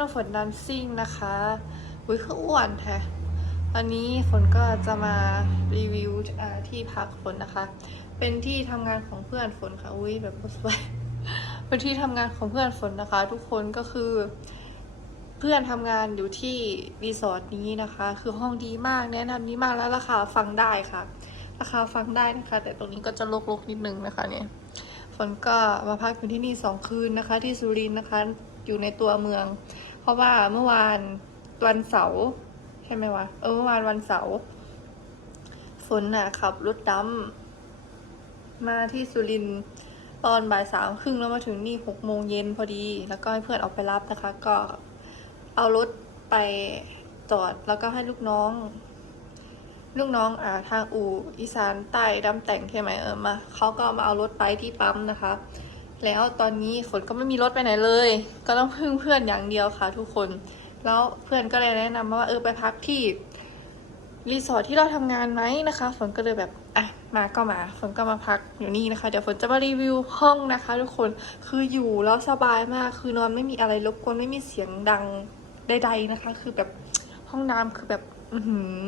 น้ำฝนดันซิ่งนะคะอุ้ยคืออ้วนแท้วันนี้ฝนก็จะมารีวิวที่พักฝนนะคะ เป็นที่ทำงานของเพื่อนฝนค่ะ อุ้ยแบบสวยเป็นที่ทำงานของเพื่อนฝนนะคะ ทุกคนก็คือเพื่อนทำงานอยู่ที่รีสอร์ทนี้นะคะ คือห้องดีมากแนะนำดีมากแล้วราคาฟังได้ค่ะ ราคาฟังได้นะคะ แต่ตรงนี้ก็จะลกๆนิดนึงนะคะเนี่ยฝนก็มาพักอยู่ที่นี่สองคืนนะคะ ที่สุรินทร์นะคะ อยู่ในตัวเมือง ราะว่าเมื่อวานวันเสาร์ใช่ไหมวะ เออเมื่อวานวันเสาร์ฝนน่ะขับรถดำมาที่สุรินทร์ตอนบ่ายสามครึ่งแล้วมาถึงนี่หกโมงเย็นพอดี แล้วก็ให้เพื่อนออกไปรับนะคะ ก็เอารถไปจอดแล้วก็ให้ลูกน้อง ลูกน้องอ่าทางอู่อีสานใต้ดำแต่งใช่ไหมเออมาเขาก็มาเอารถไปที่ปั๊มนะคะ แล้วตอนนี้ฝนก็ไม่มีรถไปไหนเลย ก็ต้องพึ่งเพื่อนอย่างเดียวค่ะ ทุกคน แล้วเพื่อนก็เลยแนะนำว่าเออไปพักที่รีสอร์ทที่เราทำงานไหมนะคะฝนก็เลยแบบอะมาก็มาฝนก็มาพักอยู่นี่นะคะเดี๋ยวฝนจะมารีวิวห้องนะคะ ทุกคนคืออยู่แล้วสบายมากคือนอนไม่มีอะไรรบกวนไม่มีเสียงดังใด ๆนะคะ คือแบบห้องน้ำคือแบบอือหือ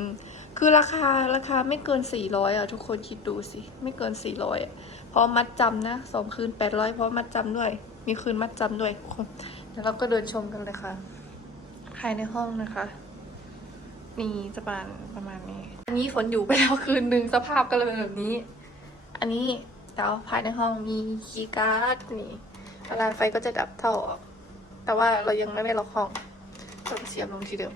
คือราคาราคาไม่เกินสี่ร้อยอะทุกคนคิดดูสิ ไม่เกินสี่ร้อยอะ ราะมัดจำนะสองคืนแปดร้อยเพราะมัดจำด้วย มีคืนมัดจำด้วยทุกคนเดี๋ยวเราก็เดินชมกันเลยค่ะ ภายในห้องนะคะ มีจะประมาณประมาณนี้ อันนี้ฝนอยู่ไปแล้วคืนหนึ่งสภาพก็เลยเป็นแบบนี้ อันนี้แล้วภายในห้องมีคีย์การ์ดนี่เวลาไฟก็จะดับเท่าออกแต่ว่าเรายังไม่ได้ล็อกห้องต้องเสียบลงที่เดิม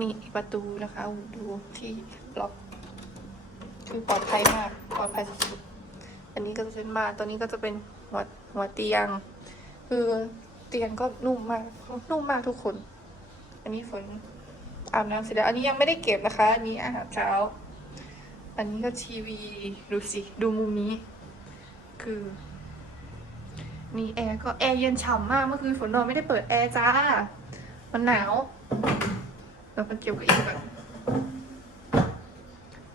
นี่ประตูนะคะ ดูที่ล็อก คือปลอดภัยมาก ปลอดภัยสุดๆอันนี้ก็จะเป็นบ้านตัวนี้ก็จะเป็นหัวหัวเตียง คือเตียงก็นุ่มมาก นุ่มมากทุกคน อันนี้ฝนอาบน้ำเสร็จแล้ว อันนี้ยังไม่ได้เก็บนะคะ อันนี้อาหารเช้า อันนี้ก็ทีวี ดูสิ ดูมุมนี้ คือนี่แอร์ก็แอร์เย็นฉ่ำมาก เมื่อคืนฝนนอนไม่ได้เปิดแอร์จ้า มันหนาว เราไปเกี่ยวกับอีกแบบอัน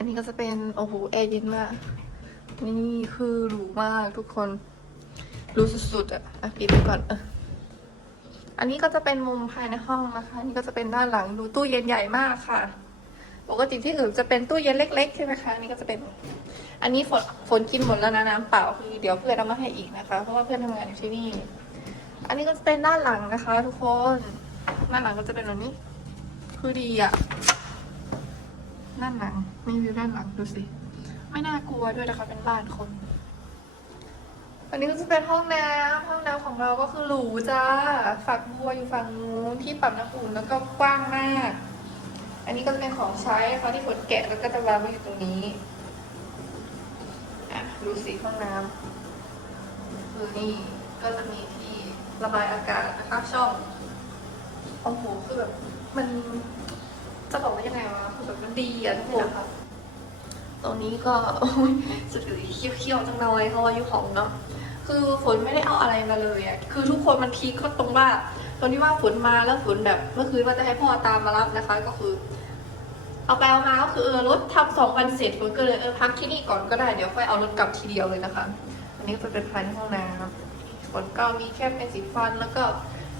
นี้ก็จะเป็น โอ้โหแอร์เย็นมาก นี่คือหรูมากทุกคน รู้สุดๆอะอะปิดไปก่อนเอออันนี้ก็จะเป็นมุมภายในห้องนะคะ นี่ก็จะเป็นด้านหลังดูตู้เย็นใหญ่มากค่ะ ปกติที่อื่นจะเป็นตู้เย็นเล็ก ๆ ใช่ไหมคะนี่ก็จะเป็น อันนี้ฝนฝนกินหมดแล้วนะน้ำเปล่าคือเดี๋ยวเพื่อนเอามาให้อีกนะคะ เพราะว่าเพื่อนทำงานอยู่ที่นี่ อันนี้ก็จะเป็นด้านหลังนะคะ ทุกคน ด้านหลังก็จะเป็นแบบนี้ คือดีอะ ด้านหลังมีวิวด้านหลังดูสิ ไม่น่ากลัวด้วยนะคะเป็นบ้านคน อันนี้ก็จะเป็นห้องน้ำห้องน้ำของเราก็คือหรูจ้าฝักบัวอยู่ฝั่งนู้นที่ปรับน้ำอุ่นแล้วก็กว้างมาก อันนี้ก็จะเป็นของใช้เขาที่ฝนแกะแล้วก็จะวางไว้อยู่ตรงนี้อะดูสิห้องน้ำคือนี่ก็จะมีที่ระบายอากาศนะคะช่องโอ้โหคือแบบมัน จะบอกว่ายังไงวะคือแบบมันดีอะทุกคนตรงนี้ก็โอ้ยสุดเลยเขี้ยวๆจังเลยเพราะว่าอยู่ของเนาะคือฝนไม่ได้เอาอะไรมาเลยอะคือทุกคนมันพีคก็ตรงว่าตอนที่ว่าฝนมาแล้วฝนแบบเมื่อคืนว่าจะให้พ่อตามมารับนะคะ ก็คือ เอาไปเอามาก็คือเออรถทำสองวันเสร็จฝนก็เลยเออพักที่นี่ก่อนก็ได้เดี๋ยวค่อยเอารถกลับทีเดียวเลยนะคะ อันนี้จะเป็นภายในห้องน้ำฝนก็มีแค่เป็นสีฟันแล้วก็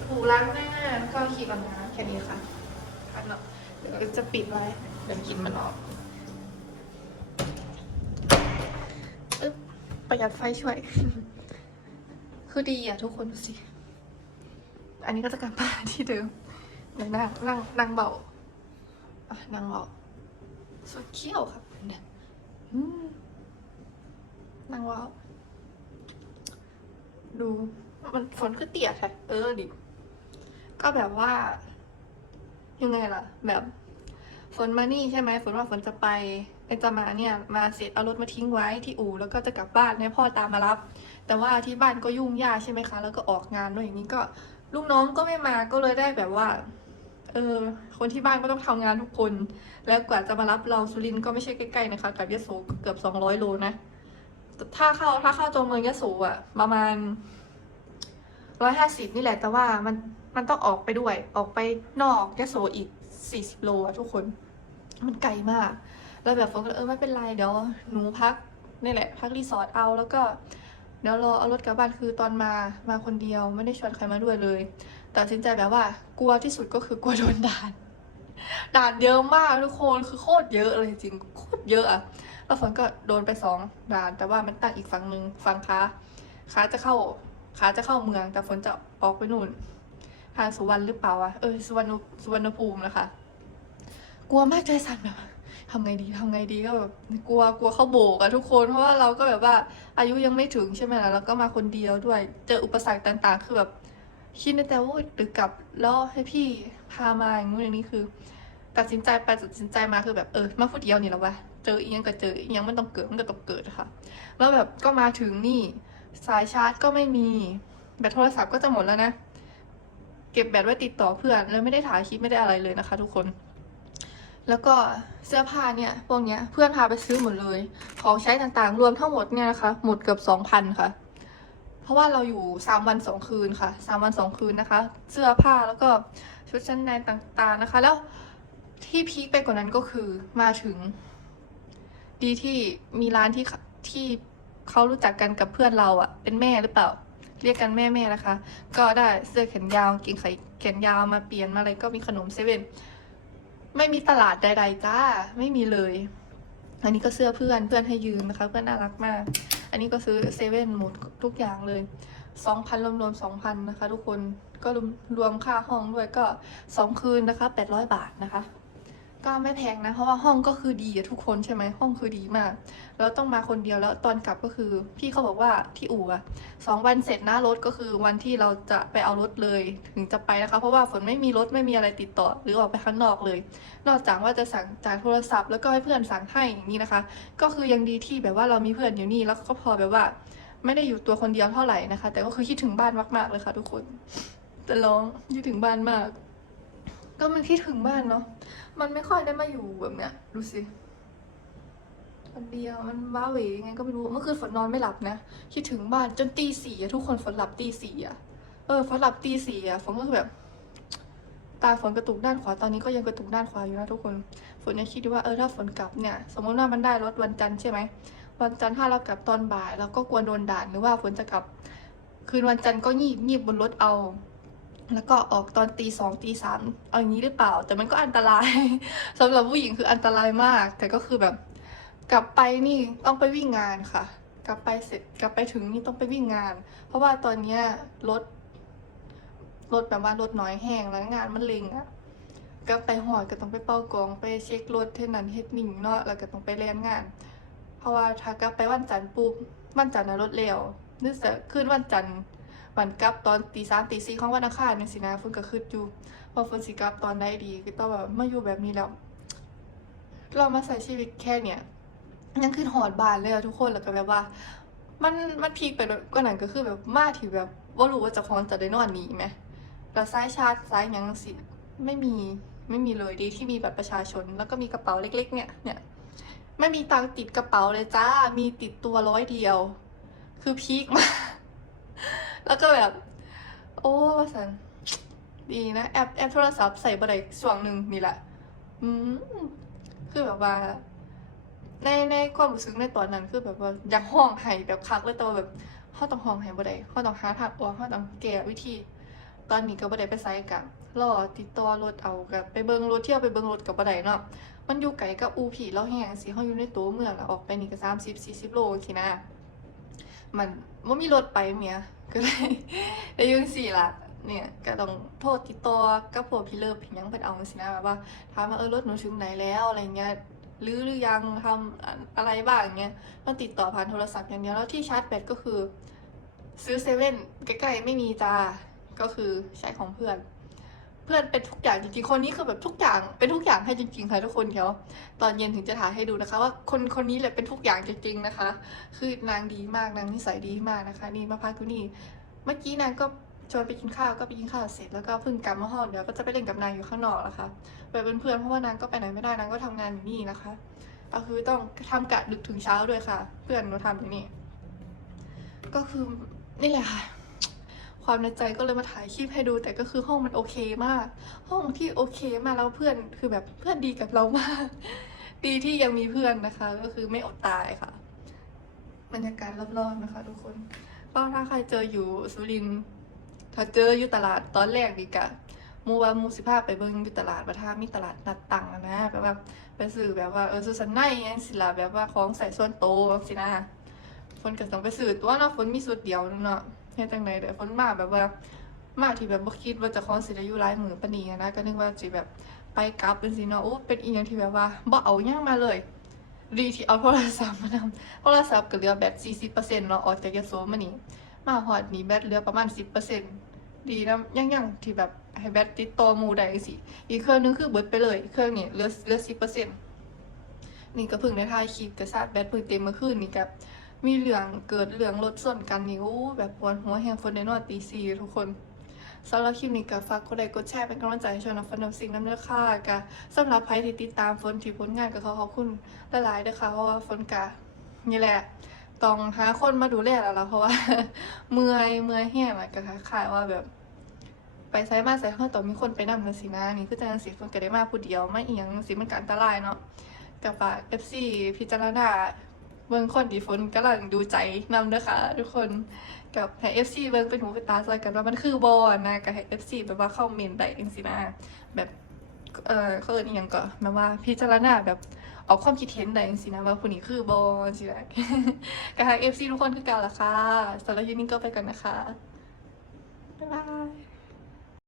ถูล้างหน้าแล้วก็ครีมอาบน้ำแค่นี้ค่ะ เนาะเดี๋ยวจะปิดไว้เดี๋ยวกินมันออกอึ๊บประหยัดไฟช่วย คือดีอะทุกคนดูสิ อันนี้ก็จะกลับมาที่เดิมเดี๋ยวนั่งนั่งนั่งเบาอะนั่งเบาสุดเขี้ยวครับเนี่ยอืมนั่งเบาดูมันฝนคือเตี่ยค่ะเออดิก็แบบว่า ยังไงล่ะ แบบฝนมานี่ใช่ไหมฝนว่าฝนจะไปไอจะมาเนี่ยมาเสร็จเอารถมาทิ้งไว้ที่อู่แล้วก็จะกลับบ้านให้พ่อตามมารับ แต่ว่าที่บ้านก็ยุ่งยากใช่ไหมคะ แล้วก็ออกงานด้วยอย่างนี้ก็ลูกน้องก็ไม่มาก็เลยได้แบบว่าเออคนที่บ้านก็ต้องทำงานทุกคน แล้วกว่าจะมารับเราสุรินทร์ก็ไม่ใช่ใกล้ๆนะคะกับยะโสเกือบสองร้อยโลนะถ้าเข้าถ้าเข้าตัวเมืองยะโสอะประมาณร้อยห้าสิบนี่แหละแต่ว่ามัน มันต้องออกไปด้วย ออกไปนอกยโสอีก 40 โลอะทุกคน มันไกลมาก แล้วแบบฝนก็เออไม่เป็นไรเดี๋ยวหนูพักนี่แหละ พักรีสอร์ทเอาแล้วก็เดี๋ยวรอเอารถกลับบ้านคือตอนมามาคนเดียวไม่ได้ชวนใครมาด้วยเลยตัดสินใจแบบว่า กลัวที่สุดก็คือกลัวโดนด่านด่านเยอะมากทุกคนคือโคตรเยอะเลยจริงโคตรเยอะอะแล้วฝนก็โดนไปสองด่าน แต่ว่ามันตั้งอีกฝั่งหนึ่งฝั่งขาขาจะเข้าขาจะเข้าเมืองแต่ฝนจะออกไปนู่น ทางสุวรรณหรือเปล่าอะเออสุวรรณสุวรรณภูมินะคะกลัวมากใจสั่นแบบทำไงดีทำไงดีก็แบบกลัวกลัวเขาโบกอะทุกคนเพราะว่าเราก็แบบว่าอายุยังไม่ถึงใช่ไหมล่ะแล้วก็มาคนเดียวด้วย เจออุปสรรคต่างๆ คือแบบคิดในแต่ว่าหรือกลับแล้วให้พี่พามาอย่างนู้นอย่างนี้คือ ตัดสินใจไปตัดสินใจมาคือแบบเออมาพูดเดียวนี่แล้ววะเจออีกยังก็เจออีกยังมันต้องเกิดมันก็ต้องเกิดค่ะ แล้วแบบก็มาถึงนี่สายชาร์จก็ไม่มีแบตโทรศัพท์ก็จะหมดแล้วนะ ก็บแบตไว้ติดต่อเพื่อนแล้วไม่ได้ถ่ายคลิปไม่ได้อะไรเลยนะคะ ทุกคน แล้วก็เสื้อผ้าเนี่ยพวกเนี้ยเพื่อนพาไปซื้อหมดเลย ของใช้ต่างๆ รวมทั้งหมดเนี่ยนะคะ หมดเกือบสองพันค่ะ เพราะว่าเราอยู่สามวันสองคืนค่ะสามวันสองคืนนะคะ เสื้อผ้าแล้วก็ชุดชั้นในต่างๆนะคะ แล้วที่พีคไปกว่านั้นก็คือมาถึง ดีที่มีร้านที่ที่เขารู้จักกันกับเพื่อนเราอะ่ะ เป็นแม่หรือเปล่า เรียกกันแม่แม่ๆนะคะ ก็ได้เสื้อแขนยาวกางเกงขาแขนยาวมาเปลี่ยนมาอะไรก็มีขนมเซเว่นไม่มีตลาดใดๆจ้าไม่มีเลย อันนี้ก็เสื้อเพื่อนเพื่อนให้ยืมนะคะ เพื่อนน่ารักมาก อันนี้ก็ซื้อเซเว่นหมดทุกอย่างเลยสองพันรวมๆสองพันนะคะ ทุกคนก็รวมรวมค่าห้องด้วยก็สองคืนนะคะแปดร้อยบาทนะคะ ก็ไม่แพงนะ เพราะว่าห้องก็คือดีทุกคนใช่ไหมห้องคือดีมาก แล้วต้องมาคนเดียวแล้วตอนกลับก็คือ พี่เขาบอกว่าที่อู่อะสองวันเสร็จหน้ารถก็คือวันที่เราจะไปเอารถเลยถึงจะไปนะคะ เพราะว่าฝนไม่มีรถไม่มีอะไรติดต่อ หรือออกไปข้างนอกเลย นอกจากว่าจะสั่งจากโทรศัพท์ แล้วก็ให้เพื่อนสั่งให้อย่างนี้นะคะ ก็คือยังดีที่แบบว่าเรามีเพื่อนอยู่นี่แล้วก็พอแบบว่า ไม่ได้อยู่ตัวคนเดียวเท่าไหร่นะคะ แต่ก็คือคิดถึงบ้านมากๆเลยค่ะ ทุกคนจะร้องคิดถึงบ้านมาก ก็มันคิดถึงบ้านเนาะ มันไม่ค่อยได้มาอยู่แบบเนี้ยดูสิคนเดียวมันว้าเหวยังไงก็ไม่รู้เมื่อคืนฝนนอนไม่หลับนะคิดถึงบ้านจนตีสี่อะทุกคนฝนหลับตีสี่อะเออฝนหลับตีสี่อะฝนก็คือแบบตาฝนกระตุกด้านขวาตอนนี้ก็ยังกระตุกด้านขวาอยู่นะทุกคนฝนยังคิดดูว่าเออถ้าฝนกลับเนี่ย สมมติว่ามันได้รถวันจันทร์ใช่ไหมวันจันทร์ถ้าเรากลับตอนบ่ายเราก็กลัวโดนด่านหรือว่าฝนจะกลับ คืนวันจันทร์ก็งีบงีบบนรถเอา แล้วก็ออกตอนตีสองตีสามเอาอย่างนี้หรือเปล่า แต่มันก็อันตรายสำหรับผู้หญิงคืออันตรายมาก แต่ก็คือแบบกลับไปนี่ต้องไปวิ่งงานค่ะ กลับไปเสร็จกลับไปถึงนี่ต้องไปวิ่งงาน เพราะว่าตอนเนี้ยรถรถแบบว่ารถน้อยแห้งแล้วงานมันเล็งอะก็ไปหอดก็ต้องไปเป่ากองไปเช็ครถเท่านั้นเฮ็ดนิ่งเนาะแล้วก็ต้องไปเรียนงาน เพราะว่าถ้ากลับไปวันจันทร์ปุ๊บวันจันทร์นะรถเร็วนึกจะขึ้นวันจันทร์ วันกลับตอนตีสามตีสี่ของวันอังคารนี่สินะเพิ่นก็คืดอยู่ว่าเพิ่นสิกลับตอนใดดีคือต้องแบบมาอยู่แบบนี้แล้วเรามาใส่ชีวิตแค่เนี่ยยังขึ้นหอดบานเลยอะทุกคนแล้วก็แบบว่า มันมันพีคไปกว่านั้นก็คือแบบมาที่แบบว่ารู้ว่าจะคองจะได้นอนนี้ไหมแล้วซ้ายชาร์จซ้ายยังสิไม่มีไม่มีเลยดีที่มีบัตรประชาชน แล้วก็มีกระเป๋าเล็ก ๆ เนี่ยเนี่ยไม่มีตังติดกระเป๋าเลยจ้ามีติดตัวร้อยเดียว คือพีคมาก แล้วก็แบบ โอ้สันดีนะ แอปแอปโทรศัพท์ใส่บัไดช่วงหนึ่งนี่แหละ อืมคือแบบว่า ในในความรู้สึกในตอนนั้นคือแบบว่าอยากห้องไห้แบบคักเลยแต่ว่าแบบเขาต้องห้องไห้บ่ได้เขาต้องหาทางออกเขาต้องแก้วิธี ตอนนี้ก็บ่ได้ไปไซกับรอติดต่อรถเอากับไปเบิ่งรถเที่ยวไปเบิ่งรถกับบ่ได้เนาะมันอยู่ไกลกับอูผีเราแห้งสิเขาอยู่ในตัวเมืองอะออกไปนี่ก็สามสิบสี่สิบโลสินะ มันว่ามีรถไปเมีย ก็เลยได้ยุ่งสี่ละเนี่ยก็ต้องโทษติดตัวกับพวกพี่เลิฟพี่ยังเพิ่นเอาสินะแบบว่าถามว่าเออรถหนูถึงไหนแล้วอะไรเงี้ยหรือหรือยังทำอะไรบ้างเงี้ยต้องติดต่อผ่านโทรศัพท์อย่างเดียวแล้วที่ชาร์จแบตก็คือ ซื้อเซเว่นใกล้ๆไม่มีจ้าก็คือใช้ของเพื่อน เพื่อนเป็นทุกอย่างจริงๆ คนนี้คือแบบทุกอย่างเป็นทุกอย่างให้จริง ๆ ค่ะทุกคนเดี๋ยวตอนเย็นถึงจะถ่ายให้ดูนะคะ ว่าคนคนนี้แหละเป็นทุกอย่างจริง ๆนะคะ คือนางดีมากนางนิสัยดีมากนะคะ นี่มาพักที่นี่เมื่อกี้นางก็ชวนไปกินข้าวก็ไปกินข้าวเสร็จแล้วก็เพิ่งกลับมาห้องเดี๋ยวก็จะไปเล่นกับนางอยู่ข้างนอกนะคะไปเป็นเพื่อนเพราะว่านางก็ไปไหนไม่ได้นางก็ทำงานอยู่นี่นะคะก็คือต้องทำกะดึกถึงเช้าด้วยค่ะ เพื่อนหนูทำอย่างนี้ก็คือนี่แหละค่ะ ความในใจก็เลยมาถ่ายคลิปให้ดู แต่ก็คือห้องมันโอเคมาก ห้องที่โอเคมากแล้วเพื่อนคือแบบเพื่อนดีกับเรามาก ดีที่ยังมีเพื่อนนะคะ ก็คือไม่อดตายค่ะ บรรยากาศรอบๆนะคะ ทุกคนก็ถ้าใครเจออยู่สุรินทร์ถ้าเจออยู่ตลาดตอนแรกดีกะมูว่ามูสิพาไปเบิ่งอยู่ตลาดว่าถ้ามีตลาดนัดตังนะแบบว่าไปซื้อแบบว่าเออซื้อสันในยังสิล่ะแบบว่าของใส่ส่วนโตสินะฝนก็ต้องไปซื้อตัวเนาะฝนมีสุดเดียวนึงเนาะ ฮ็ดจังไดเด้อฝนมาแบบว่ามาที่แบบบ่คิดว่าจะของสิได้อยู่หลายมือปานนี้นะก็นึกว่าสิแบบไปกลับเป็นสิเนาะโอ้เป็นอีหยังที่แบบว่าบ่เอาหยังมาเลยดีที่เอาโทรศัพท์มานำโทรศัพท์ก็เหลือแบต40%เนาะออกจากยโสมานี่มาฮอดนี่แบตเหลือประมาณ 10%ดีนะยังยังที่แบบให้แบตติดต่อหมู่ได้จังซี่อีกเครื่องนึงคือเบิดไปเลย เครื่องนี่เหลือเหลือ10%นี่ก็เพิ่งได้ถ่ายคลิปก็ชาร์จแบตเพิ่งเต็มเมื่อคืนนี่ก็ มีเรื่องเกิดเรื่องรถชนกันนี่โอ้แบบปวดหัวแฮงคนได้นอนตี4ทุกคนสำหรับคลิปนี้ก็ฝากกดไลค์กดแชร์เป็นกำลังใจให้ชวนฟันนำสิ่งน้ำเนื้อค่าก็สำหรับใครที่ติดตามฝนที่ผลงานก็ขอขอบคุณหลายๆด้วยค่ะเพราะว่าฝนกะนี่แหละต้องหาคนมาดูแลแล้วล่ะเพราะว่าเมื่อยเมื่อยแห้งอะก็คล้ายๆว่าแบบ ไปไซมาไซเฮอต้องมีคนไปนำกันสินะนี่คือจังสิฝนก็ได้มาผู้เดียวไมาเอียงสิมันก็อันตรายเนาะกับฝาก FC พิจารณา เบิ่งคนที่ฝนกำลังดูใจนำเด้อค่ะ ทุกคนกับให้ FC เบิ่งเป็นหูเป็นตาใส่กันว่ามันคือบอลนะกับให้ FC แบบว่าเข้าเมนได้จังซี่นะแบบเออเขาเอินอีหยังก็แบบว่าพิจารณาแบบออกความคิดเห็นได้จังซี่นะว่าผู้นี้คือบอลสินะกับให้ FC ทุกคนคือกันละค่ะสำหรับคลิปนี้ก็ไปกันนะคะบ๊ายบาย